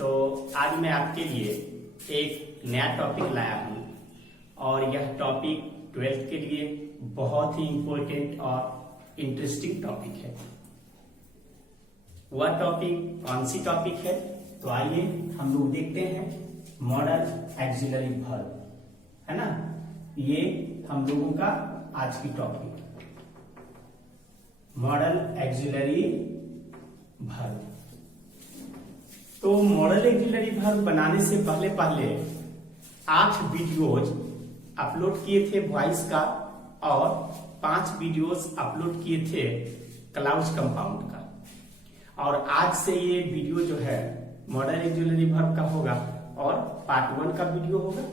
तो आज मैं आपके लिए एक नया टॉपिक लाया हूं और यह टॉपिक 12th के लिए बहुत ही इंपॉर्टेंट और इंटरेस्टिंग टॉपिक है। वह टॉपिक कौन सी टॉपिक है? तो आइए हम लोग देखते हैं। मॉडल एक्सिलरी वर्ब है ना, ये हम लोगों का आज की टॉपिक मॉडल एक्सिलरी वर्ब। तो मॉडल एक्सिलरी वर्ब बनाने से पहले 8 वीडियोज अपलोड किए थे वॉइस का और 5 वीडियोज अपलोड किए थे क्लाउज कंपाउंड का। और आज से ये वीडियो जो है मॉडल एक्सिलरी वर्ब का होगा और पार्ट 1 का वीडियो होगा।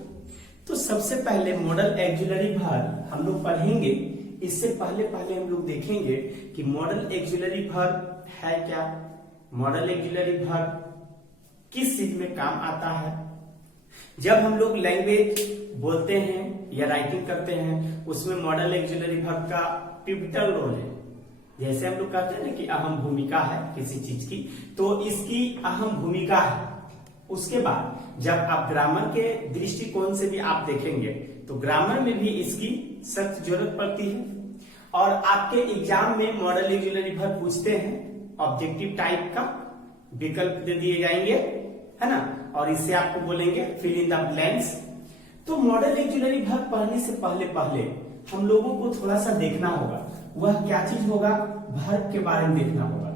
तो सबसे पहले मॉडल एक्सिलरी वर्ब हम लोग पढ़ेंगे। इससे पहले हम लोग देखेंगे कि मॉडल एक्सिलरी वर्ब है क्या, मॉडल एक्सिलरी वर्ब किस चीज में काम आता है। जब हम लोग लैंग्वेज बोलते हैं या राइटिंग करते हैं उसमें मॉडल एक्सिलरी वर्ब का पिवटल रोल है। जैसे हम लोग कहते हैं ना कि अहम भूमिका है किसी चीज की, तो इसकी अहम भूमिका है। उसके बाद जब आप ग्रामर के दृष्टिकोण से भी आप देखेंगे तो ग्रामर में भी इसकी सख्त जरूरत पड़ती है। और आपके एग्जाम में मॉडल एक्सिलरी वर्ब पूछते हैं, ऑब्जेक्टिव टाइप का विकल्प दे दिए जाएंगे है ना, और इससे आपको बोलेंगे फिल इन द ब्लैंक्स। तो मॉडल एक्सिलरी वर्ब पढ़ने से पहले हम लोगों को थोड़ा सा देखना होगा। वह क्या चीज होगा? वर्ब के बारे में देखना होगा,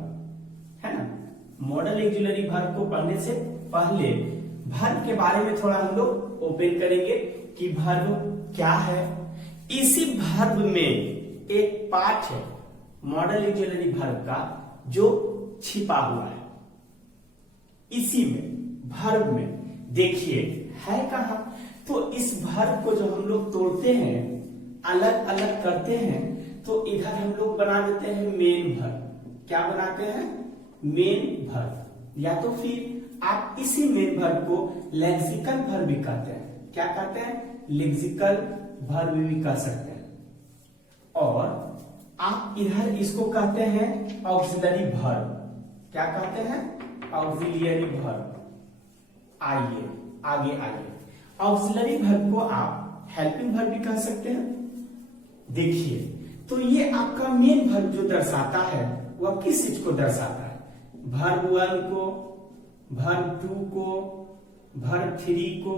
है ना। मॉडल एक्सिलरी वर्ब को पढ़ने से पहले वर्ब के बारे में थोड़ा हम लोग ओपन करेंगे कि वर्ब क्या है। इसी वर्ब में एक पार्ट है मॉडल एक्सिलरी वर्ब का जो छिपा हुआ है। इसी में वर्ब में देखिए है कहां। तो इस वर्ब को जो हम लोग तोड़ते हैं, अलग अलग करते हैं, तो इधर हम लोग बना देते हैं मेन वर्ब। क्या बनाते हैं? Main verb. या तो फिर आप इसी मेन वर्ब को लेक्सिकल वर्ब भी कहते हैं। क्या कहते हैं? लेक्सिकल वर्ब भी कह सकते हैं। और आप इधर इसको कहते हैं ऑक्सिलरी वर्ब। क्या कहते हैं? Auxiliary verb. आइए आगे आइए। ऑक्सिलरी वर्ब को आप हेल्पिंग वर्ब भी कह सकते हैं। देखिए, तो ये आपका मेन वर्ब जो दर्शाता है वह किस चीज को दर्शाता है? वर्ब 1 को, वर्ब 2 को, वर्ब 3 को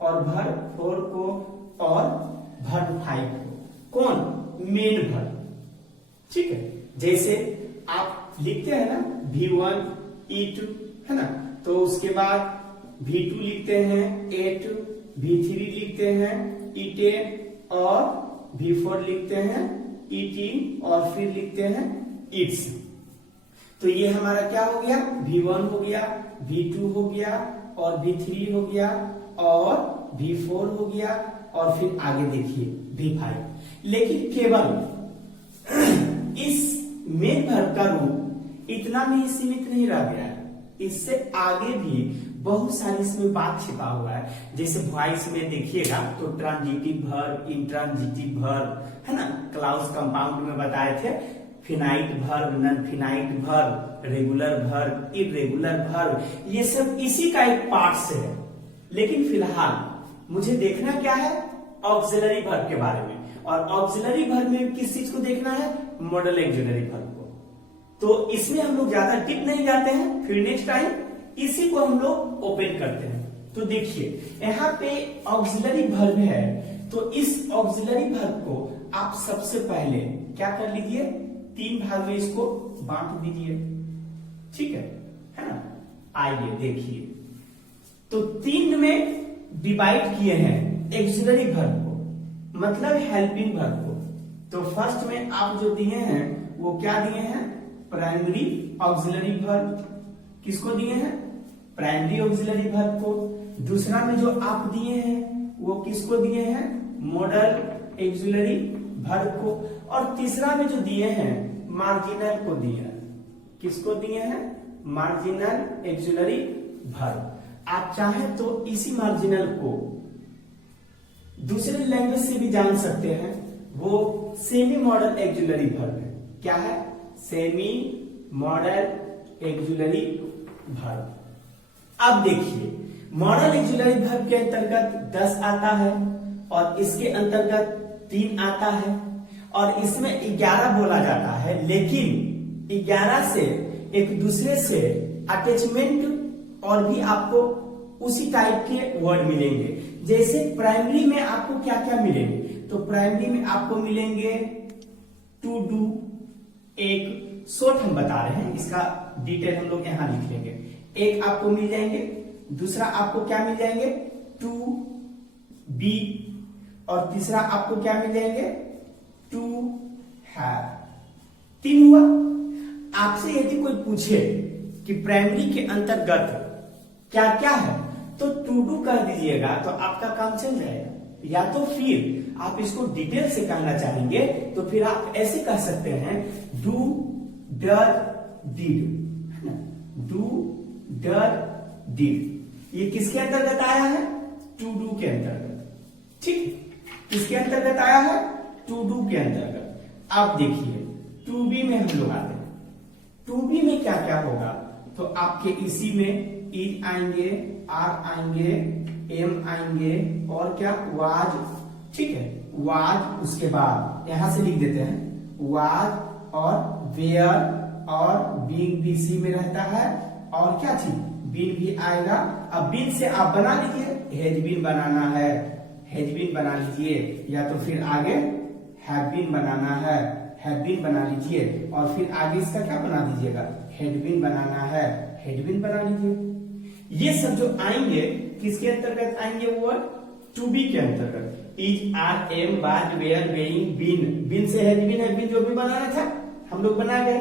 और वर्ब 4 को और वर्ब 5 को। कौन? Main verb. ठीक है, जैसे आप लिखते हैं ना V1 E2 है ना, तो उसके बाद V2 लिखते हैं A2, V3 लिखते हैं E10 और V4 लिखते हैं E3 और फिर लिखते हैं E6। तो ये हमारा क्या हो गया? V1 हो गया, V2 हो गया और V3 हो गया और V4 हो गया और फिर आगे देखिए V5। लेकिन केवल इस मेन वर्ब का रूप इतना में ही सीमित नहीं रह गया है। इससे आगे भी बहुत सारी इसमें बात छिपा हुआ है। जैसे वॉइस में देखिएगा तो ट्रांजिटिव वर्ब, इंट्रांजिटिव वर्ब है ना, क्लाउज कंपाउंड में बताए थे। Finite verb, non finite verb, regular verb, irregular verb, ये सब इसी का एक पार्ट से है। लेकिन फिलहाल मुझे देखना क्या है? ऑक्सिलरी वर्ब के बारे में। और ऑक्सिलरी वर्ब में किस चीज को देखना है? मॉडल एक्सिलरी वर्ब को। तो इसमें हम लोग ज्यादा डीप नहीं जाते हैं, फिर नेक्स्ट टाइम इसी को हम लोग ओपन करते हैं। तो देखिए यहाँ पे ऑक्सिलरी वर्ब है, तो इस ऑक्सिलरी वर्ब को आप सबसे पहले क्या कर लीजिए? 3 भाग में इसको बांट दीजिए। ठीक है ना। आइए देखिए, तो 3 में डिवाइड किए हैं एक्सिलरी वर्ब को, मतलब हेल्पिंग वर्ब को। तो फर्स्ट में आप जो दिए हैं वो क्या दिए हैं? Primary auxiliary verb. किसको दिए हैं? प्राइमरी ऑक्सिलरी वर्ब को। दूसरा में जो आप दिए हैं वो किसको दिए हैं? मॉडल एक्सिलरी वर्ब को। और तीसरा में जो दिए हैं मार्जिनल को दिए हैं। किसको दिए हैं? Marginal axillary verb. आप चाहें तो इसी मार्जिनल को दूसरे लैंग्वेज से भी जान सकते हैं। वो सेमी मॉडल एक्सिलरी वर्ब है। क्या है? Semi model axillary verb. अब देखिए, मॉडल ऑक्सिलरी वर्ब के अंतर्गत 10 आता है और इसके अंतर्गत 3 आता है और इसमें 11 बोला जाता है, लेकिन 11 से एक दूसरे से अटैचमेंट और भी आपको उसी टाइप के वर्ड मिलेंगे। जैसे प्राइमरी में आपको क्या क्या मिलेंगे, तो प्राइमरी में आपको मिलेंगे टू डू, एक शॉर्ट हम बता रहे हैं, इसका डिटेल हम लोग यहां लिख लेंगे। एक आपको मिल जाएंगे, दूसरा आपको क्या मिल जाएंगे, टू बी, और तीसरा आपको क्या मिल जाएंगे, टू हैव। 3 हुआ। आपसे यदि कोई पूछे कि प्राइमरी के अंतर्गत क्या क्या है, तो टू डू कह दीजिएगा तो आपका काम चल जाएगा। या तो फिर आप इसको डिटेल से कहना चाहेंगे तो फिर आप ऐसे कह सकते हैं, डू डर डिड, डू डर डिड। ये किसके अंतर्गत आया है, टू डू के अंतर्गत। ठीक, किसके अंतर्गत आया है, टू डू के अंतर्गत। अब देखिए टू बी में हम लोग आते हैं। टू बी में क्या क्या होगा, तो आपके इसी में इज आएंगे, आर आएंगे, एम आएंगे और क्या, वाज। ठीक है, वाज, उसके बाद यहां से लिख देते हैं वाज और वेयर और बीइंग भी सी में रहता है और क्या चीज, बीन भी आएगा। अब बीन से आप बना लीजिए, हैज बीन बनाना है, हैज बीन बना लीजिए, या तो फिर आगे हैव बीन बनाना है, हैव बीन बना लीजिए, और फिर आगे इसका क्या बना दीजिएगा, हैड बीन बनाना है, हैड बीन बना लीजिए। ये सब जो आएंगे किसके अंतर्गत आएंगे, वो टू बी के अंतर्गत। Is, are, am, was, were, being, been. Been से हैज बीन जो भी बनाना था हम लोग बना गए।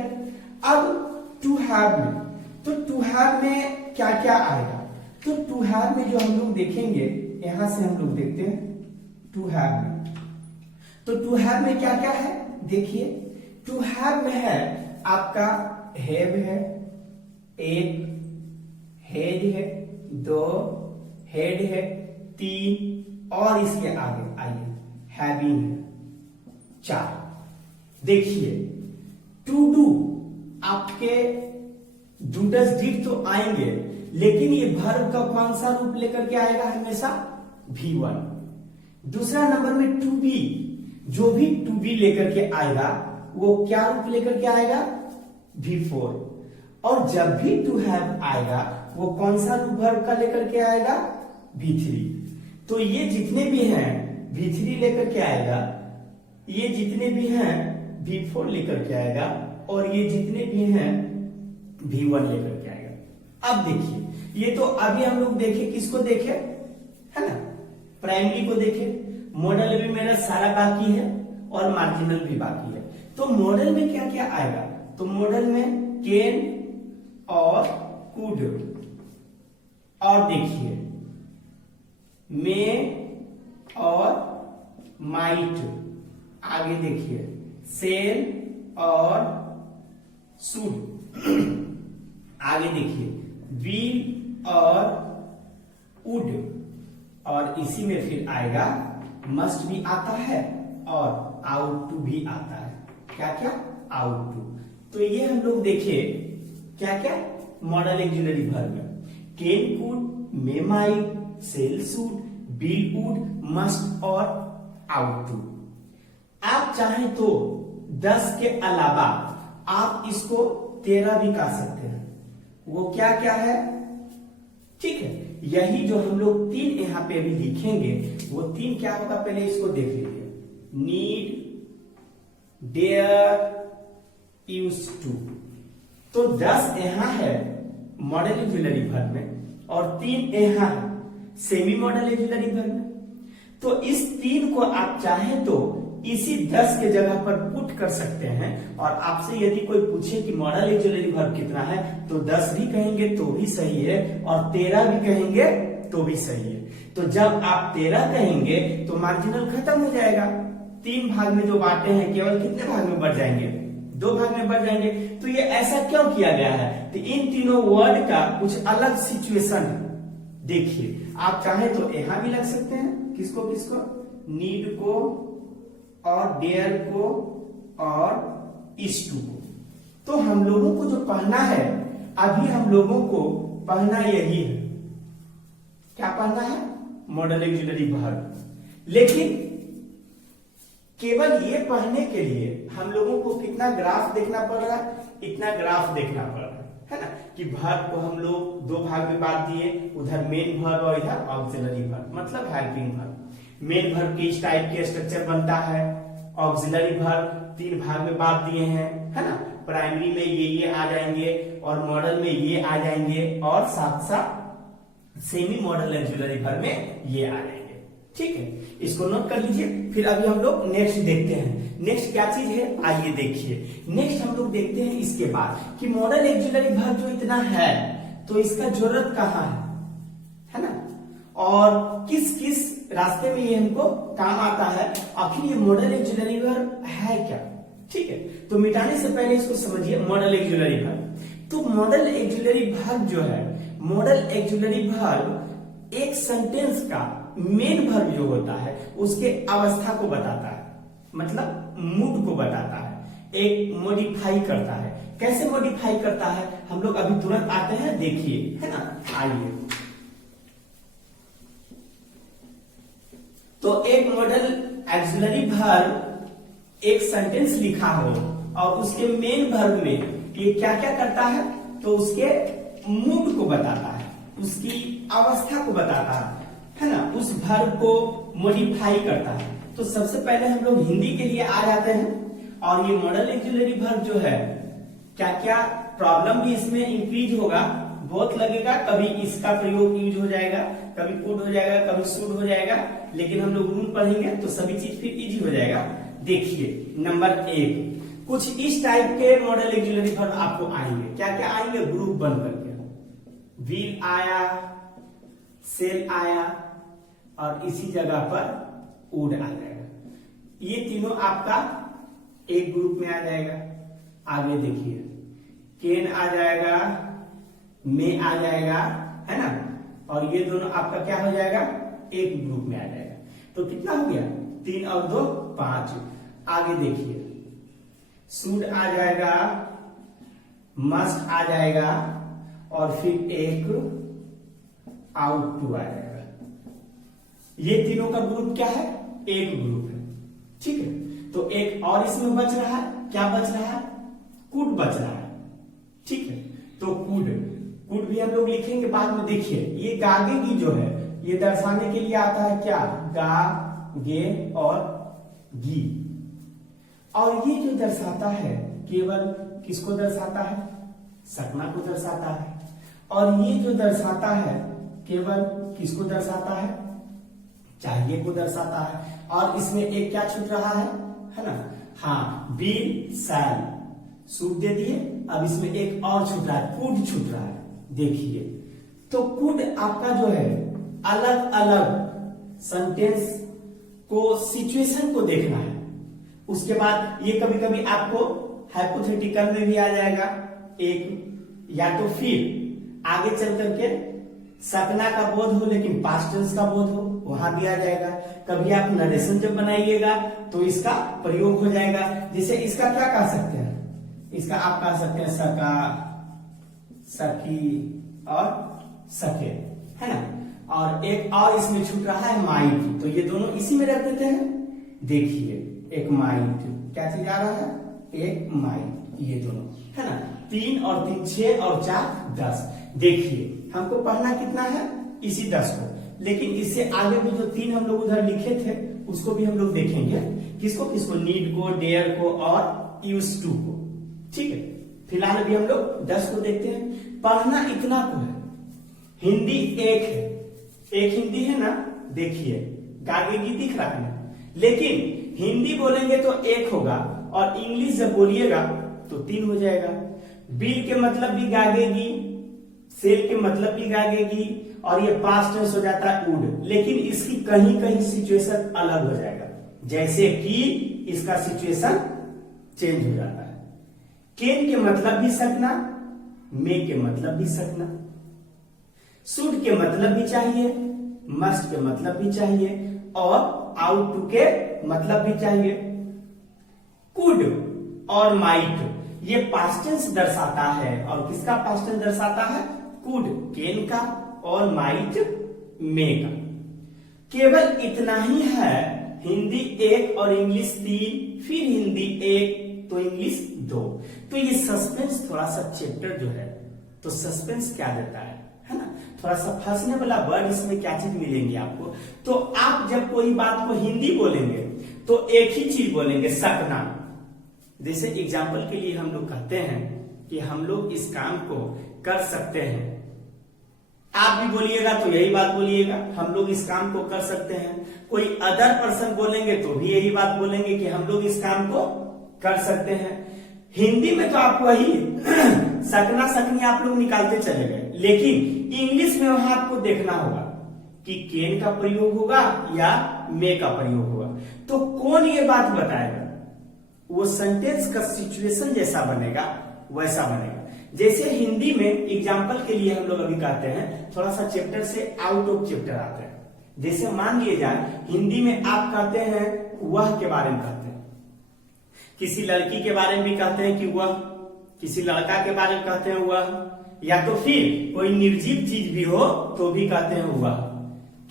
अब टू हैव में, तो टू हैव में क्या क्या आएगा, तो टू हैव में जो हम लोग देखेंगे, यहां से हम लोग देखते हैं टू हैव में। तो टू हैव में क्या क्या है, देखिए टू हैव में है आपका हैव है, एक हेड है, 2 हेड है, 3 और इसके आगे आइए हैविंग है, 4। देखिए टू डू आपके डू डज डिड तो आएंगे, लेकिन ये वर्ब का कौन सा रूप लेकर के आएगा, हमेशा V1। दूसरा नंबर में टू बी, जो भी टू बी लेकर के आएगा वो क्या रूप लेकर के आएगा, V4। और जब भी टू हैव आएगा वो कौन सा रूप वर्ब का लेकर के आएगा, V3। तो ये जितने भी हैं V3 लेकर के आएगा, ये जितने भी हैं V4 लेकर के आएगा, और ये जितने भी हैं V1 लेकर के आएगा। अब देखिए, ये तो अभी हम लोग देखे, किसको देखे, है ना, प्राइमरी को देखे। मॉडल भी मेरा सारा बाकी है और मार्जिनल भी बाकी है। तो मॉडल में क्या क्या आएगा, तो मॉडल में कैन और कुड, और देखिए मे और माइट, आगे देखिए सेल और शुड, आगे देखिए विल और वुड, और इसी में फिर आएगा मस्ट भी आता है और आउट टू भी आता है। क्या क्या, आउट टू। तो ये हम लोग देखे क्या क्या, मॉडल ऑक्सिलरी वर्ब में can, could, may, might, shall, should, will, would, must और आउट टू। आप चाहें तो 10 के अलावा आप इसको 13 भी कर सकते हैं। वो क्या क्या है, ठीक है, यही जो हम लोग 3 यहां पे भी लिखेंगे, वो 3 क्या होगा, पहले इसको देख लीजिए। Need, dare, used to. तो 10 यहां है मॉडल ऑक्सिलरी वर्ब में और 3 यहां है सेमी मॉडल ऑक्सिलरी वर्ब में। तो इस 3 को आप चाहें तो इसी 10 के जगह पर पुट कर सकते हैं, और आपसे यदि कोई पूछे कि मॉडल ऑक्सिलरी वर्ब कितना है, तो 10 भी कहेंगे तो भी सही है और 13 भी कहेंगे तो भी सही है। तो जब आप 13 कहेंगे तो मार्जिनल खत्म हो जाएगा। 3 भाग में जो बांटे हैं केवल कितने भाग में बढ़ जाएंगे, 2 भाग में बढ़ जाएंगे। तो ये ऐसा क्यों किया गया है, तो इन तीनों वर्ड का कुछ अलग सिचुएशन है। देखिए आप चाहे तो यहां भी लग सकते हैं, किसको किसको, नीड को और डेयर को और इस टू को। तो हम लोगों को जो पढ़ना है, अभी हम लोगों को पढ़ना यही है क्या पढ़ना है? Model auxiliary verb. लेकिन केवल ये पढ़ने के लिए हम लोगों को कितना ग्राफ देखना पड़ रहा है? इतना ग्राफ देखना पड़ रहा है ना, कि वर्ब को हम लोग दो भाग में बांट दिए, उधर मेन वर्ब और इधर ऑक्सिलरी वर्ब, मतलब हेल्पिंग वर्ब। मेन वर्ब के इस टाइप के स्ट्रक्चर बनता है, ऑक्सिलरी वर्ब तीन भाग में बांट दिए हैं, है ना। प्राइमरी में ये आ जाएंगे और मॉडल में ये आ जाएंगे और साथ साथ सेमी मॉडल ऑक्सिलरी वर्ब में ये आ जाएंगे। ठीक है, इसको नोट कर लीजिए। फिर अभी हम लोग नेक्स्ट देखते हैं। नेक्स्ट क्या चीज है, आइए देखिए। नेक्स्ट हम लोग देखते हैं इसके बाद कि मॉडल ऑक्सिलरी वर्ब जो इतना है तो इसका जरूरत कहाँ है ना, और किस किस रास्ते में ये हमको काम आता है, आखिर ये मॉडल ऑक्सिलरी वर्ब है क्या। ठीक है, तो मिटाने से पहले इसको समझिए। मॉडल ऑक्सिलरी वर्ब, तो मॉडल ऑक्सिलरी वर्ब जो है, मॉडल ऑक्सिलरी वर्ब एक सेंटेंस का मेन वर्ब जो होता है उसके अवस्था को बताता है, मतलब मूड को बताता है, एक मॉडिफाई करता है। कैसे मॉडिफाई करता है हम लोग अभी तुरंत आते हैं, देखिए, है ना। आइए, तो एक मॉडल ऑक्सिलरी वर्ब एक सेंटेंस लिखा हो और उसके मेन वर्ब में ये क्या क्या करता है, तो उसके मूड को बताता है, उसकी अवस्था को बताता है ना, उस वर्ब को मॉडिफाई करता है। तो सबसे पहले हम लोग हिंदी के लिए आ जाते हैं, और ये मॉडल ऑक्सिलरी वर्ब जो है, क्या क्या प्रॉब्लम भी इसमें इंक्रीज होगा, बहुत लगेगा, कभी इसका प्रयोग यूज हो जाएगा, कभी कुड हो जाएगा, कभी शुड हो जाएगा, लेकिन हम लोग रूल पढ़ेंगे तो सभी चीज फिर इजी हो जाएगा। देखिए, नंबर 1, कुछ इस टाइप के मॉडल ऑक्सिलरी वर्ब आपको आएंगे। क्या क्या आएंगे? ग्रुप बन करके, विल आया, सेल आया, और इसी जगह पर वुड आ जाएगा। ये तीनों आपका एक ग्रुप में आ जाएगा। आगे देखिए, कैन आ जाएगा, मे आ जाएगा, है ना, और ये दोनों आपका क्या हो जाएगा? एक ग्रुप में आ जाएगा। तो कितना हो गया? 3 और 2 5। आगे देखिए, शुड आ जाएगा, मस्ट आ जाएगा, और फिर एक आउट टू आ जाएगा। ये तीनों का ग्रुप क्या है? एक ग्रुप है। ठीक है, तो एक और इसमें बच रहा है, क्या बच रहा है? कुड बच रहा है। ठीक है, तो कुड भी हम लोग लिखेंगे बाद में। देखिए, ये गागेगी जो है, ये दर्शाने के लिए आता है क्या? गा, गे और गी। और ये जो दर्शाता है, केवल किसको दर्शाता है? सकना को दर्शाता है। और ये जो दर्शाता है, केवल किसको दर्शाता है? चाहिए को दर्शाता है। और इसमें एक क्या छूट रहा है ना? हाँ, विल, शैल, सूट दे दिए। अब इसमें एक और छूट रहा है, कुड छूट रहा है। देखिए, तो कुड आपका जो है, अलग अलग सेंटेंस को, सिचुएशन को देखना है। उसके बाद ये कभी कभी आपको हाइपोथेटिकल में भी आ जाएगा एक, या तो फिर आगे चल करके सपना का बोध हो लेकिन पास्ट टेंस का बोध हो, वहां भी आ जाएगा। कभी आप नरेशन जब बनाइएगा तो इसका प्रयोग हो जाएगा। जैसे इसका क्या कह सकते हैं? इसका आप कह सकते हैं सका, सखी और सके, है ना। और एक और इसमें छूट रहा है माइट, तो ये दोनों इसी में रख देते हैं। देखिए, एक माइट, क्या चीज आ रहा है? एक माइट, ये दोनों, है ना। 3 और 3 6 और 4 10। देखिए, हमको पढ़ना कितना है? इसी 10 को, लेकिन इससे आगे भी जो 3 हम लोग उधर लिखे थे उसको भी हम लोग देखेंगे। किसको किसको? नीड को, डेयर को और यूज टू को। ठीक है, फिलहाल अभी हम लोग 10 को देखते हैं। पढ़ना इतना को है। हिंदी एक है, एक हिंदी है ना। देखिए, गागेगी दिख रहा है, लेकिन हिंदी बोलेंगे तो एक होगा, और इंग्लिश जब बोलिएगा तो 3 हो जाएगा। बिल के मतलब भी गागेगी, सेल के मतलब भी गागेगी, और ये पास्ट टेंस हो जाता है वुड, लेकिन इसकी कहीं कहीं सिचुएशन अलग हो जाएगा। जैसे कि इसका सिचुएशन चेंज हो जाता है। कैन के मतलब भी सकना, मे के मतलब भी सकना, शुड के मतलब भी चाहिए, मस्ट के मतलब भी चाहिए, और आउट टू के मतलब भी चाहिए। कुड और माइट ये पास्ट टेंस दर्शाता है, और किसका पास्ट टेंस दर्शाता है? कुड कैन का, और माइट मे का। केवल इतना ही है, हिंदी 1 और इंग्लिश 3, फिर हिंदी 1 तो इंग्लिश 2। तो ये सस्पेंस थोड़ा सा चैप्टर जो है, तो सस्पेंस क्या देता है ना, थोड़ा सा फंसने वाला वर्ड इसमें क्या चीज मिलेंगे आपको। तो आप जब कोई बात को हिंदी बोलेंगे तो एक ही चीज बोलेंगे, सकना। जैसे एग्जाम्पल के लिए हम लोग कहते हैं कि हम लोग इस काम को कर सकते हैं, आप भी बोलिएगा तो यही बात बोलिएगा, हम लोग इस काम को कर सकते हैं। कोई अदर पर्सन बोलेंगे तो भी यही बात बोलेंगे कि हम लोग इस काम को कर सकते हैं। हिंदी में तो आप वही सकना सकनी आप लोग निकालते चले गए, लेकिन इंग्लिश में वहां आपको देखना होगा कि केन का प्रयोग होगा या मे का प्रयोग होगा। तो कौन ये बात बताएगा, वो सेंटेंस का सिचुएशन जैसा बनेगा वैसा बनेगा। जैसे हिंदी में एग्जाम्पल के लिए हम लोग अभी कहते हैं, थोड़ा सा चैप्टर से आउट ऑफ चैप्टर आते हैं। जैसे मान लिए जाए हिंदी में आप कहते हैं वह के बारे में कहते हैं, किसी लड़की के बारे में भी कहते हैं कि वह, किसी लड़का के बारे में कहते हैं वह, या तो फिर कोई निर्जीव चीज भी हो तो भी कहते हैं वह।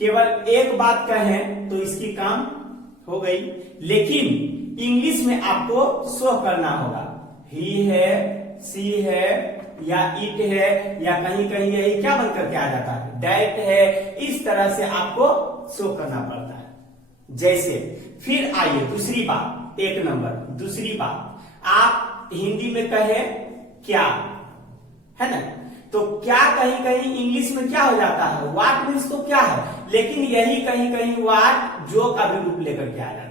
केवल एक बात कहें तो इसकी काम हो गई, लेकिन इंग्लिश में आपको शो करना होगा, ही है, सी है या इट है, या कहीं कहीं यही क्या बनकर के आ जाता है, दैट है। इस तरह से आपको शो करना पड़ता है। जैसे फिर आइए दूसरी बात, 1 नंबर दूसरी बात, आप हिंदी में कहे क्या, है ना, तो क्या कहीं कहीं इंग्लिश में क्या हो जाता है, व्हाट मीन्स तो क्या है, लेकिन यही कहीं कहीं व्हाट जो का भी रूप लेकर के आ जाता है,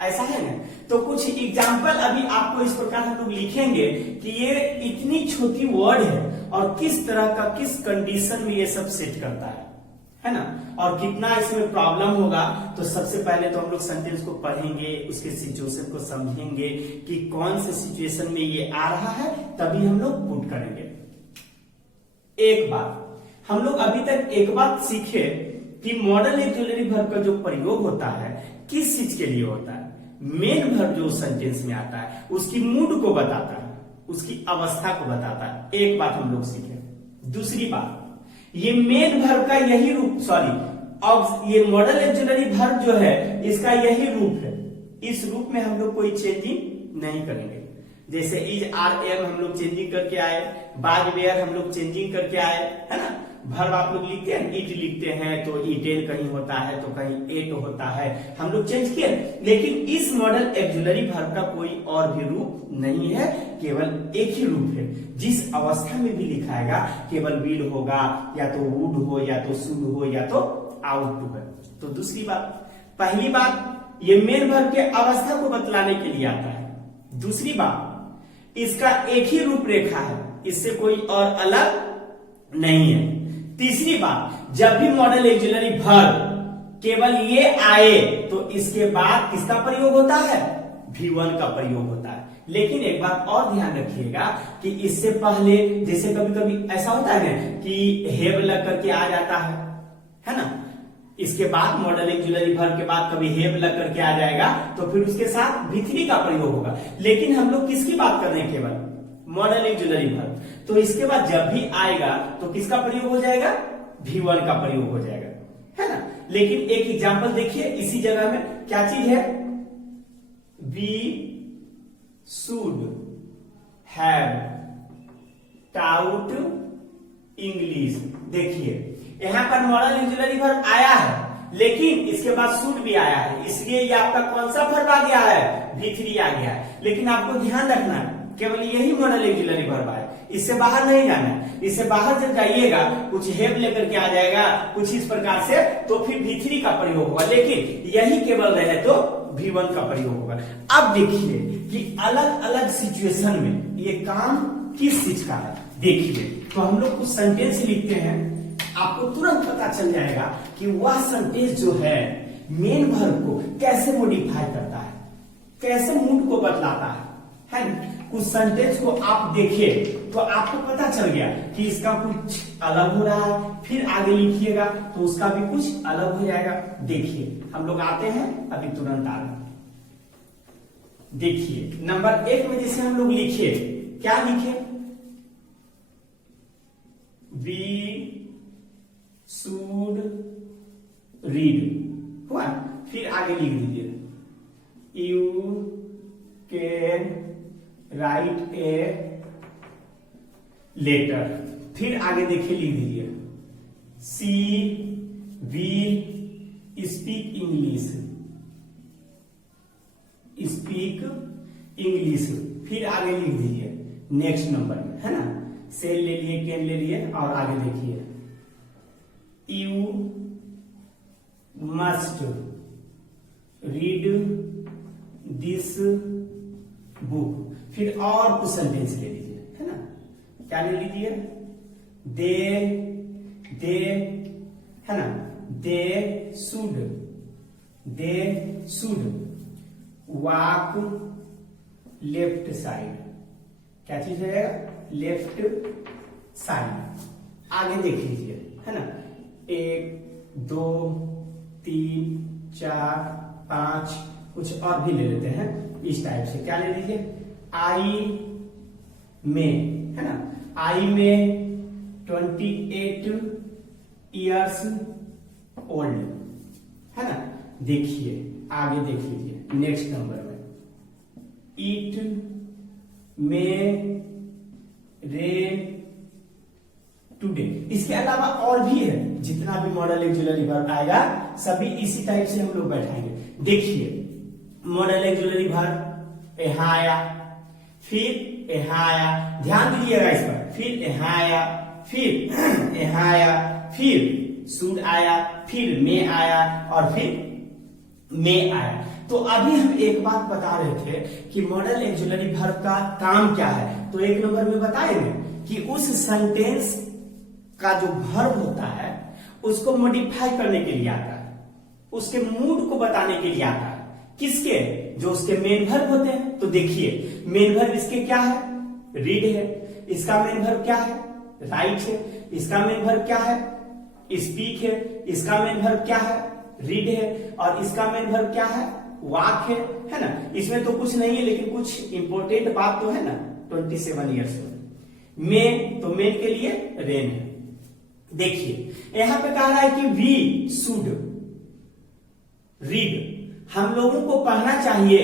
ऐसा है ना। तो कुछ एग्जाम्पल अभी आपको इस प्रकार हम लोग लिखेंगे कि ये इतनी छोटी वर्ड है और किस तरह का किस कंडीशन में ये सब सेट करता है ना, और कितना इसमें प्रॉब्लम होगा। तो सबसे पहले तो हम लोग सेंटेंस को पढ़ेंगे, उसके सिचुएशन को समझेंगे कि कौन से सिचुएशन में ये आ रहा है, तभी हम लोग पुट करेंगे। एक बात हम लोग अभी तक एक बात सीखे कि मॉडल ऑक्सिलरी वर्ब का जो प्रयोग होता है किस चीज के लिए होता है। मेन वर्ब जो सेंटेंस में आता है उसकी मूड को बताता है, उसकी अवस्था को बताता है। एक बात हम लोग सीखे। दूसरी बात, ये मेन वर्ब का यही रूप, सॉरी ये मॉडल ऑक्सिलरी वर्ब जो है इसका यही रूप है। इस रूप में हम लोग कोई चेंजिंग नहीं करेंगे। जैसे इज, आर, एम हम लोग चेंजिंग करके आए, बाज, वेयर हम लोग चेंजिंग करके आए, है ना। वर्ब आप लोग लिखते हैं, इट लिखते हैं तो इटेल कहीं होता है तो कहीं एट होता है, हम लोग चेंज किए। लेकिन इस मॉडल ऑक्सिलरी वर्ब का कोई और भी रूप नहीं है, केवल एक ही रूप है। जिस अवस्था में भी लिखाएगा केवल विल होगा, या तो वुड हो, या तो शुड हो, या तो आउट हो। तो दूसरी बात, पहली बात ये मेन वर्ब के अवस्था को बतलाने के लिए आता है। दूसरी बात, इसका एक ही रूपरेखा है, इससे कोई और अलग नहीं है। तीसरी बात, जब भी मॉडल ऑक्सिलरी वर्ब केवल ये आए तो इसके बाद किसका प्रयोग होता है, V1 का प्रयोग होता है। लेकिन एक बात और ध्यान रखिएगा कि इससे पहले जैसे कभी कभी ऐसा होता है ना कि हैव लग करके आ जाता है ना, इसके बाद मॉडल ऑक्सिलरी वर्ब के बाद कभी हैव लग करके आ जाएगा तो फिर उसके साथ V3 का प्रयोग होगा। लेकिन हम लोग किसकी बात कर रहे हैं, केवल मॉडल ऑक्सिलरी वर्ब। तो इसके बाद जब भी आएगा तो किसका प्रयोग हो जाएगा, V1 का प्रयोग हो जाएगा, है ना। लेकिन एक एग्जांपल देखिए, इसी जगह में क्या चीज है, we should have taught English. देखिए यहां पर मॉडल ऑक्सिलरी वर्ब आया है, लेकिन इसके बाद शुड भी आया है, इसलिए ये आपका कौन सा वर्ब आ गया है, V3 आ गया है। लेकिन आपको ध्यान रखना है केवल यही मॉडल ऑक्सिलरी वर्ब है, इससे बाहर नहीं जाना है। इससे बाहर जब जाइएगा कुछ हैव लेकर के आ जाएगा कुछ इस प्रकार से, तो फिर V3 का प्रयोग होगा। लेकिन यही केवल रहे तो V1 का प्रयोग होगा। अब देखिए कि अलग अलग सिचुएशन में ये काम किस चीज का है। देखिए तो हम लोग कुछ सेंटेंस लिखते हैं, आपको तुरंत पता चल जाएगा कि वह सेंटेंस जो है मेन वर्ब को कैसे मॉडिफाई करता है, कैसे मूड को बदलाता है ना। कुछ सेंटेंस को आप देखिए तो आपको पता चल गया कि इसका कुछ अलग हो रहा है, फिर आगे लिखिएगा तो उसका भी कुछ अलग हो जाएगा। देखिए हम लोग आते हैं अभी तुरंत आगे। देखिए नंबर 1 में जैसे हम लोग लिखे, क्या लिखे, वी शुड रीड हुआ। फिर आगे लिख दीजिए, you can write a letter. फिर आगे देखिए लिख दीजिए, she will speak English, speak English. फिर आगे लिख दीजिए नेक्स्ट नंबर में, है ना, सेल ले लिए, कैन ले लिए, और आगे देखिए, you must read this book. फिर और कुछ सेंटेंस ले लीजिए, है ना, क्या ले लीजिए, दे है ना, they should walk left side. क्या चीज है, लेफ्ट साइड। आगे देख लीजिए, है ना, 1 2 3 4 5, कुछ और भी ले लेते हैं इस टाइप से। क्या ले लीजिए, आई में, है ना, आई में 28 इयर्स ओल्ड, है ना। देखिए आगे देख लीजिए नेक्स्ट नंबर में, इट में रेन टुडे। इसके अलावा और भी है, जितना भी मॉडल एक्सुलरी वर्ब आएगा सभी इसी टाइप से हम लोग बैठाएंगे। देखिए मॉडल एक्सुलरी वर्ब यहाँ आया, फिर यहाँ आया, ध्यान दीजिएगा इस पर, फिर यहाँ आया, फिर यहाँ आया, फिर शुड आया, फिर में आया, और फिर में आया। तो अभी हम एक बात बता रहे थे कि मॉडल एक्सुलरी वर्ब का काम क्या है। तो एक नंबर में बताएंगे कि उस सेंटेंस का जो वर्ब होता है उसको मॉडिफाई करने के लिए आता है, उसके मूड को बताने के लिए आता है। किसके, जो उसके मेन वर्ब होते हैं। तो देखिए मेन वर्ब इसके क्या है, रीड है। इसका मेन वर्ब क्या है, राइट है। इसका मेन वर्ब क्या है, स्पीक है। इसका मेन वर्ब क्या है, रीड है। और इसका मेन वर्ब क्या है, वॉक है ना। इसमें तो कुछ नहीं है, लेकिन कुछ इंपॉर्टेंट बात तो है ना। 27 ईयर्स में, तो मेन के लिए रेन है। देखिए यहां पे कह रहा है कि वी शुड रीड, हम लोगों को पढ़ना चाहिए।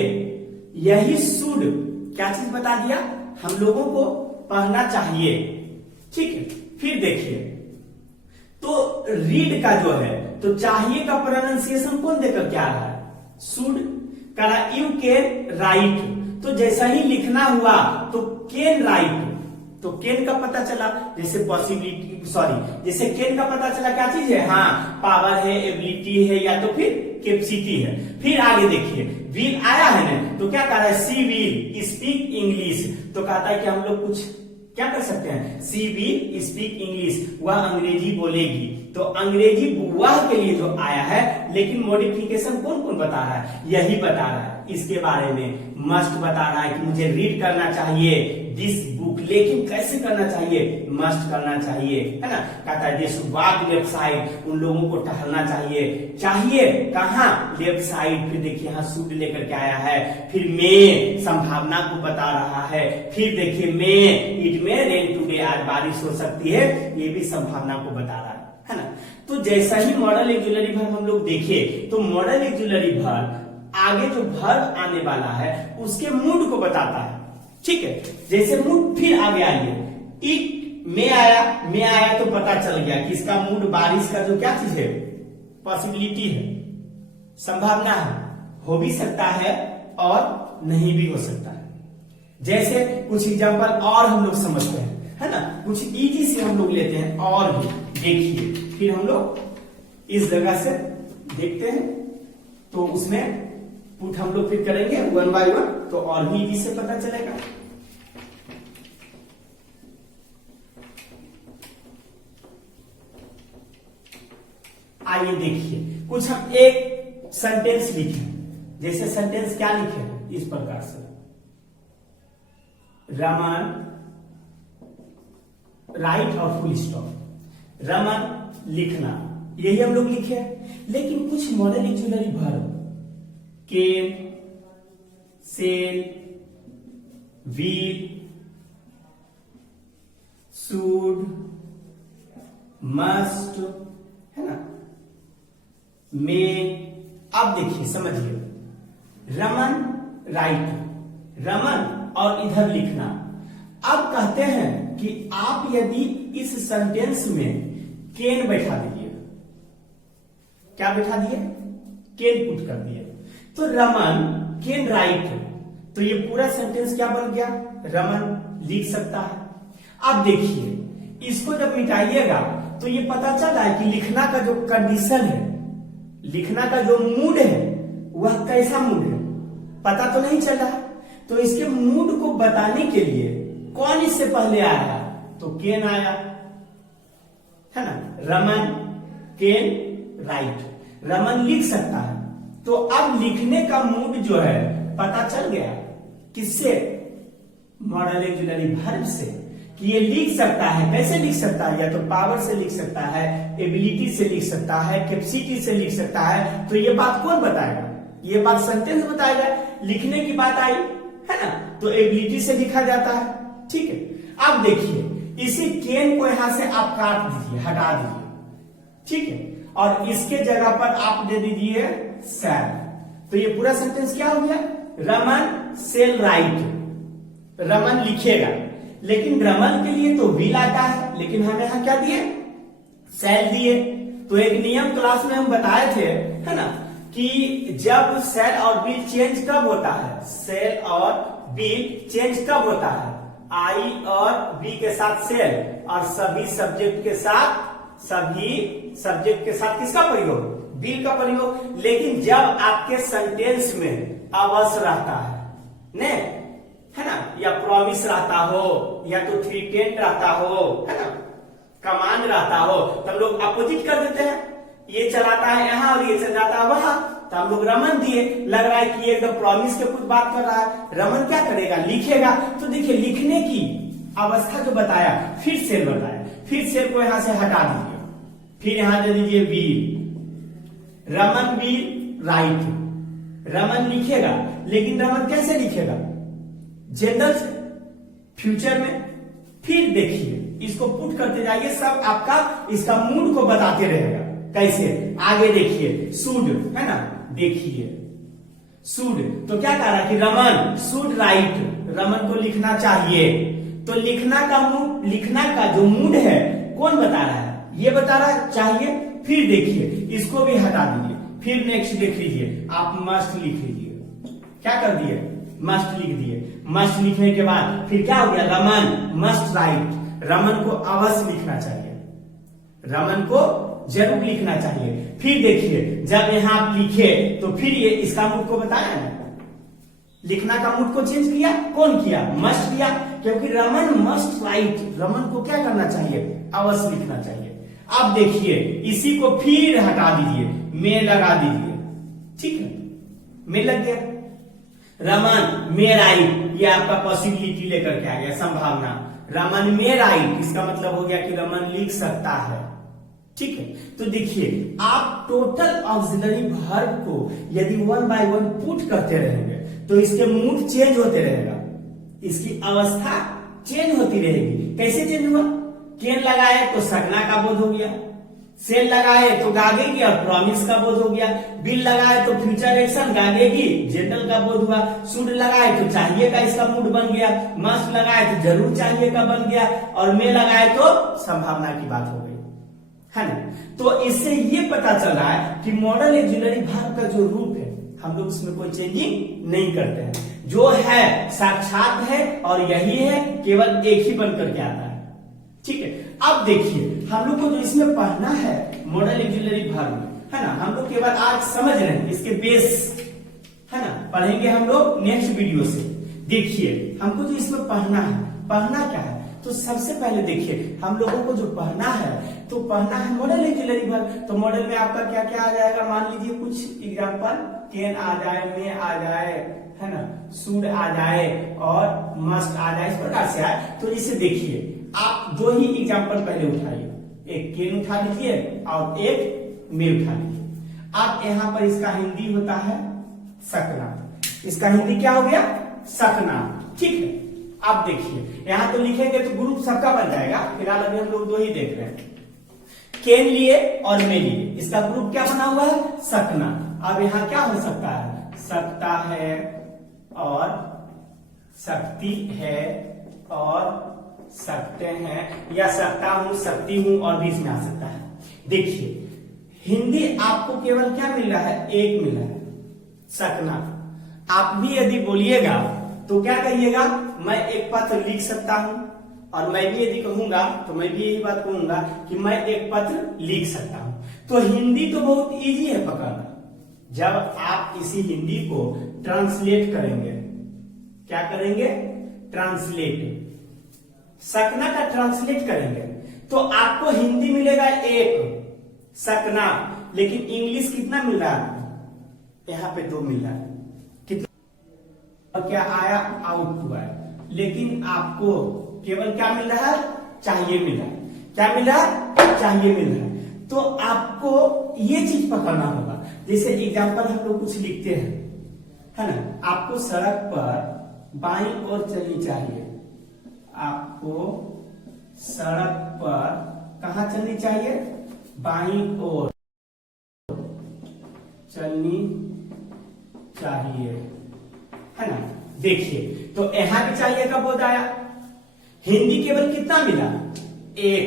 यही शुड क्या चीज बता दिया, हम लोगों को पढ़ना चाहिए, ठीक है। फिर देखिए तो रीड का जो है, तो चाहिए का प्रोनाउंसिएशन कौन देकर क्या रहा है, शुड करा। यू कैन राइट, तो जैसा ही लिखना हुआ तो कैन राइट, तो कैन का पता चला, जैसे पॉसिबिलिटी, जैसे कैन का पता चला क्या चीज है, हाँ पावर है, एबिलिटी है, या तो फिर कैपेसिटी है। फिर आगे देखिए विल आया है ना, तो क्या कह रहा है, सी विल स्पीक इंग्लिश। तो कहता है कि हम लोग कुछ क्या कर सकते हैं, सी विल स्पीक इंग्लिश, वह अंग्रेजी बोलेगी। तो अंग्रेजी वह के लिए जो आया है, लेकिन मॉडिफिकेशन कौन कौन बता रहा है, यही बता रहा है। इसके बारे में मस्ट बता रहा है कि मुझे रीड करना चाहिए दिस बुक, लेकिन कैसे करना चाहिए, मस्ट करना चाहिए, है ना। कहता है दिस वॉक लेफ्ट साइड, उन लोगों को टहलना चाहिए। चाहिए कहाँ, लेफ्ट साइड। फिर देखिए यहाँ शुड लेकर के आया है। फिर में संभावना को बता रहा है। फिर देखिए में, इट में रेन टुडे, आज बारिश हो सकती है, ये भी संभावना को बता रहा है ना। तो जैसा ही मॉडल एक्सुलरी वर्ब हम लोग देखे, तो मॉडल एक्सुलरी वर्ब आगे जो वर्ब आने वाला है उसके मूड को बताता है, ठीक है। जैसे मूड, फिर आगे आइए, इट में आया तो पता चल गया कि इसका मूड बारिश का जो क्या चीज है, पॉसिबिलिटी है, संभावना है, हो भी सकता है और नहीं भी हो सकता है। जैसे कुछ एग्जांपल और हम लोग समझते हैं, है ना, कुछ इजी से हम लोग लेते हैं और भी देखिए, फिर हम लोग इस जगह से देखते हैं, तो उसमें पुट हम लोग फिर करेंगे 1 by 1, तो और भी इजी से पता चलेगा। आइए देखिए, कुछ हम एक सेंटेंस लिखे, जैसे सेंटेंस क्या लिखे हैं इस प्रकार से, रमन राइट और फुल स्टॉप, रमन लिखना, यही हम लोग लिखे। लेकिन कुछ modal auxiliary verb can, shall, will, should, must, है ना, में। अब देखिए समझिए, रमन राइट, रमन और इधर लिखना। अब कहते हैं कि आप यदि इस सेंटेंस में केन बैठा दीजिए, क्या बैठा दिए, केन पुट कर दिए, तो रमन केन राइट, तो ये पूरा सेंटेंस क्या बन गया, रमन लिख सकता है। अब देखिए इसको जब मिटाइएगा तो ये पता चला है कि लिखना का जो कंडीशन है, लिखना का जो मूड है वह कैसा मूड है पता तो नहीं चला। तो इसके मूड को बताने के लिए कौन इससे पहले आया, तो केन आया, है ना, रमन केन राइट, रमन लिख सकता है। तो अब लिखने का मूड जो है पता चल गया, किससे, मॉडल ऑक्सिलरी वर्ब से, कि ये लिख सकता है। कैसे लिख सकता है, या तो पावर से लिख सकता है, एबिलिटी से लिख सकता है, कैपेसिटी से लिख सकता है। तो ये बात कौन बताएगा, ये बात सेंटेंस बताएगा। लिखने की बात आई है ना, तो एबिलिटी से लिखा जाता है, ठीक है। अब देखिए इसी केन को यहां से आप काट दीजिए, हटा दीजिए, ठीक है, और इसके जगह पर आप दे दीजिए सेल। तो ये पूरा सेंटेंस क्या हो गया, रमन सेल राइट, रमन लिखेगा। लेकिन रमन के लिए तो व्हील आता है, लेकिन हमें यहां क्या दिए, सेल दिए। तो एक नियम क्लास में हम बताए थे, है ना, कि जब सेल और व्हील चेंज कब होता है, सेल और व्हील चेंज कब होता है, आई और बी के साथ सेल और सभी सब्जेक्ट के साथ किसका प्रयोग, व्हील का प्रयोग। लेकिन जब आपके सेंटेंस में अवश्य रहता है, है ना, या प्रॉमिस रहता हो, या तो थ्रीटेंड रहता हो, है ना, कमांड रहता हो, तो हम लोग अपोजिट कर देते हैं। ये चलाता है यहाँ और ये चल जाता है वहां, तो हम लोग रमन दिए। लग रहा है कि ये एकदम प्रॉमिस के कुछ बात कर रहा है, रमन क्या करेगा, लिखेगा। तो देखिए लिखने की अवस्था जो बताया, फिर सेल बताया, फिर सेल को यहां से हटा दीजिए, फिर यहां दे दीजिए wheel, Raman wheel right, Raman लिखेगा। लेकिन रमन कैसे लिखेगा, जनरल से, फ्यूचर में। फिर देखिए इसको पुट करते जाइए, सब आपका इसका मूड को बताते रहेगा। कैसे, आगे देखिए शुड, है ना, देखिए शुड, तो क्या कह रहा है कि रमन शुड राइट, रमन को लिखना चाहिए। तो लिखना का मूड, लिखना का जो मूड है कौन बता रहा है, ये बता रहा है चाहिए। फिर देखिए इसको भी हटा दीजिए, फिर नेक्स्ट देख लीजिए, आप मस्ट लिख लीजिए, क्या कर दिए, मस्ट लिख दिए। मस्ट लिखने के बाद फिर क्या हो गया, रमन मस्ट राइट, रमन को अवश्य लिखना चाहिए, रमन को जरूर लिखना चाहिए। फिर देखिए जब यहां आप लिखे तो फिर ये इसका मूड को बताया ना, लिखना का मूड को चेंज किया, कौन किया, मस्ट किया, क्योंकि रमन मस्ट राइट, रमन को क्या करना चाहिए, अवश्य लिखना चाहिए। अब देखिए इसी को फिर हटा दीजिए, में लगा दीजिए, ठीक है, में लग गया, रमन में राइट, ये आपका पॉसिबिलिटी लेकर के आ गया, संभावना। रमन में राइट, इसका मतलब हो गया कि रमन लिख सकता है, ठीक है। तो देखिए आप टोटल ऑक्सिलरी वर्ब को यदि 1 बाय 1 पुट करते रहेंगे तो इसके मूड चेंज होते रहेगा, इसकी अवस्था चेंज होती रहेगी। कैसे चेंज हुआ, केन लगाए तो सकना का बोध हो गया, सेल लगाए तो गागेगी और प्रॉमिस का बोध हो गया, बिल लगाए तो फ्यूचर एक्शन गागेगी, जनरल का बोध हुआ, शुड लगाए तो चाहिए का इसका मूड बन गया, मस्ट लगाए तो जरूर चाहिए का बन गया, और में लगाए तो संभावना की बात हो गई, है ना। तो इससे ये पता चल रहा है कि मॉडल ऑक्सिलरी वर्ब का जो रूप है हम लोग उसमें कोई चेंजिंग नहीं करते हैं, जो है साक्षात है और यही है, केवल एक ही बन करके आता है, ठीक है। अब देखिए हम लोग को जो इसमें पढ़ना है मॉडल ऑक्सिलरी वर्ब, है ना, हम लोग केवल आज समझ रहे हैं, इसके बेस, है ना, पढ़ेंगे हम लोग नेक्स्ट वीडियो से। देखिए हमको जो इसमें पढ़ना है, पढ़ना क्या है, तो सबसे पहले देखिए हम लोगों को जो पढ़ना है, तो पढ़ना है मॉडल ऑक्सिलरी वर्ब। तो मॉडल में आपका क्या क्या आ जाएगा, मान लीजिए कुछ एग्जांपल, केन आ जाए, में आ जाए, है ना, शुड आ जाए और मस्ट आ जाए, इस प्रकार से आए। तो इसे देखिए आप दो ही एग्जांपल पहले उठाइए, एक केन उठा लीजिए और एक में उठा लीजिए। अब यहाँ पर इसका हिंदी होता है सकना, इसका हिंदी क्या हो गया, सकना, ठीक है। अब देखिए यहां तो लिखेंगे तो ग्रुप सबका बन जाएगा, फिलहाल अभी हम लोग दो ही देख रहे हैं। केन लिए और मे लिए, इसका ग्रुप क्या बना हुआ है, सकना। अब यहां क्या हो सकता है, सकता है और सकती है और सकते हैं, या सकता हूं, सकती हूं और भी इसमें आ सकता है। देखिए हिंदी आपको केवल क्या मिल रहा है, एक मिल रहा है, सकना। आप भी यदि बोलिएगा तो क्या कहिएगा, मैं एक पत्र लिख सकता हूं, और मैं भी यदि कहूंगा तो मैं भी यही बात कहूंगा कि मैं एक पत्र लिख सकता हूं। तो हिंदी तो बहुत इजी है पकड़ना। जब आप इसी हिंदी को ट्रांसलेट करेंगे, क्या करेंगे, ट्रांसलेट, सकना का ट्रांसलेट करेंगे तो आपको हिंदी मिलेगा एक, सकना, लेकिन इंग्लिश कितना मिल रहा है, यहां पे 2 मिल रहा है, कितना, क्या आया, आउट हुआ है, लेकिन आपको केवल क्या मिल रहा है, चाहिए मिल रहा है, क्या मिल रहा है, चाहिए मिल रहा है। तो आपको ये चीज पकड़ना होगा। जैसे एग्जाम्पल हम लोग कुछ लिखते हैं, है ना, आपको सड़क पर बाईं ओर चलनी चाहिए, आपको सड़क पर कहां चलनी चाहिए, बाईं ओर चलनी चाहिए, है ना। देखिए तो यहां भी चाहिए का बोध आया, हिंदी केवल कितना मिला, एक,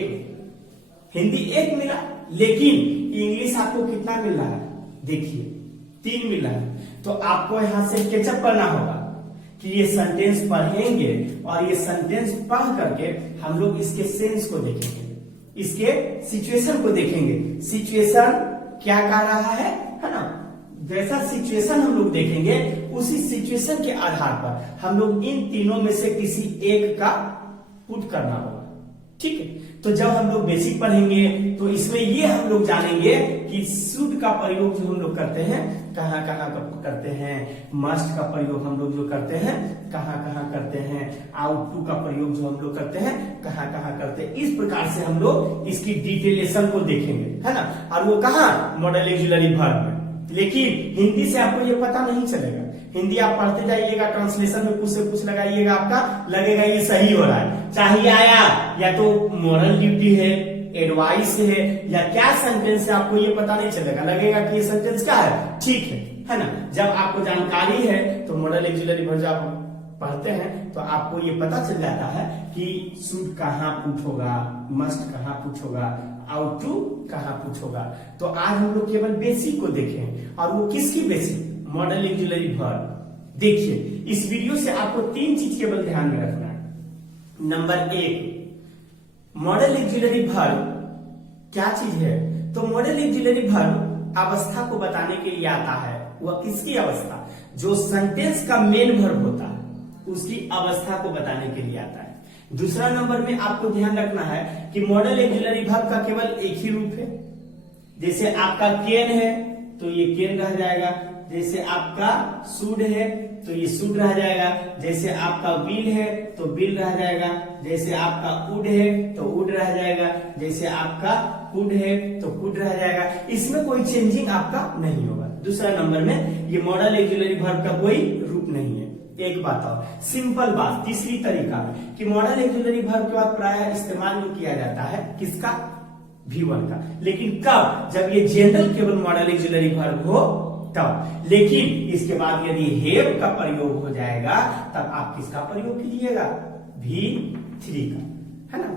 हिंदी एक मिला, लेकिन इंग्लिश आपको कितना मिल रहा है, देखिए 3 मिला है। तो आपको यहां से कैचअप करना होगा कि ये सेंटेंस पढ़ेंगे और ये सेंटेंस पढ़ करके हम लोग इसके सेंस को देखेंगे, इसके सिचुएशन को देखेंगे, सिचुएशन क्या कह रहा है ना। जैसा सिचुएशन हम लोग देखेंगे उसी सिचुएशन के आधार पर हम लोग इन तीनों में से किसी एक का पुट करना होगा, ठीक है। तो जब हम लोग बेसिक पढ़ेंगे तो इसमें ये हम लोग जानेंगे कि शुड का प्रयोग जो हम लोग करते हैं कहां कहां करते हैं, मस्ट का प्रयोग हम लोग जो करते हैं कहां कहां करते हैं, आउट टू का प्रयोग जो हम लोग करते हैं कहां कहां करते हैं। इस प्रकार से हम लोग इसकी डिटेलेशन को देखेंगे, है ना। और वो कहां, मॉडल ऑक्सिलरी वर्ब में। लेकिन हिंदी से आपको ये पता नहीं चलेगा, हिंदी आप पढ़ते जाइएगा, ट्रांसलेशन में कुछ से कुछ लगाइएगा, आपका लगेगा ये सही हो रहा है, चाहिए आया या तो मॉरल ड्यूटी है, एडवाइस है, या क्या सेंटेंस है, आपको ये पता नहीं चलेगा, लगेगा कि ये सेंटेंस क्या है, ठीक है ना। जब आपको जानकारी है तो मॉडल ऑक्सिलरी वर्ब जब आप पढ़ते हैं तो आपको ये पता चल जाता है कि शुड कहां पुट होगा, मस्ट कहां पुट होगा, आउट टू कहां पुट होगा। तो आज हम लोग केवल बेसिक को देखें, और वो किसकी बेसिक, मॉडल ऑक्सिलरी वर्ब। देखिए इस वीडियो से आपको 3 चीज केवल ध्यान में रखना है। नंबर 1, मॉडल ऑक्सिलरी वर्ब क्या चीज है, तो मॉडल ऑक्सिलरी वर्ब अवस्था को बताने के लिए आता है। वह किसकी अवस्था, जो सेंटेंस का मेन वर्ब होता है उसकी अवस्था को बताने के लिए आता है। दूसरा नंबर में आपको ध्यान रखना है कि मॉडल ऑक्सिलरी वर्ब का केवल एक ही रूप है। जैसे आपका कैन है तो ये कैन रह जाएगा, जैसे आपका शुड है तो ये शुड रह जाएगा, जैसे आपका विल है तो विल रह जाएगा, जैसे आपका वुड है तो वुड रह जाएगा, जैसे आपका कुड है तो कुड रह जाएगा। इसमें कोई चेंजिंग आपका नहीं होगा। दूसरा नंबर में ये मॉडल ऑक्सिलरी वर्ब का कोई रूप नहीं है। एक बात और सिंपल बात, तीसरी तरीका कि मॉडल ऑक्सिलरी वर्ब के बाद प्रायः इस्तेमाल जो किया जाता है किसका, V1 का, लेकिन कब, जब ये जनरल केवल मॉडल ऑक्सिलरी वर्ब हो तब। लेकिन इसके बाद यदि हैव का प्रयोग हो जाएगा तब आप किसका प्रयोग कीजिएगा, V3 का, है ना।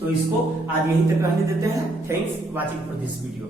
तो इसको आज यहीं तक रहने देते हैं। Thanks watching for this video.